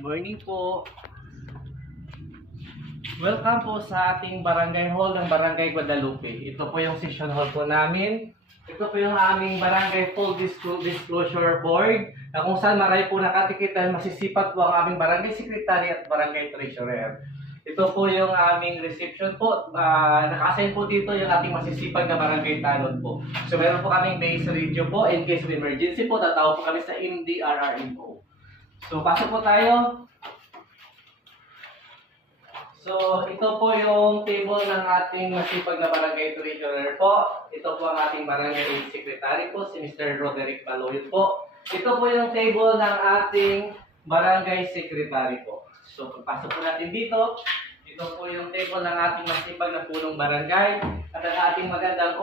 Morning po. Welcome po sa ating barangay hall ng Barangay Guadalupe. Ito po yung session hall po namin. Ito po yung aming barangay full disclosure board na kung saan marami po nakatikitan, masisipag po ang aming barangay secretary at barangay treasurer. Ito po yung aming reception po. Naka-assign po dito yung ating masisipag na barangay tanod po. So meron po kaming base radio po in case of emergency po. Tatawag po kami sa MDRRMO. So pasok po tayo. So, ito po yung table ng ating masipag na barangay treasurer po. Ito po ang ating barangay secretary po, si Mr. Roderick Paloyot po. Ito po yung table ng ating barangay secretary po. So, pagpasok po natin dito, ito po yung table ng ating masipag na punong barangay at ang ating magandang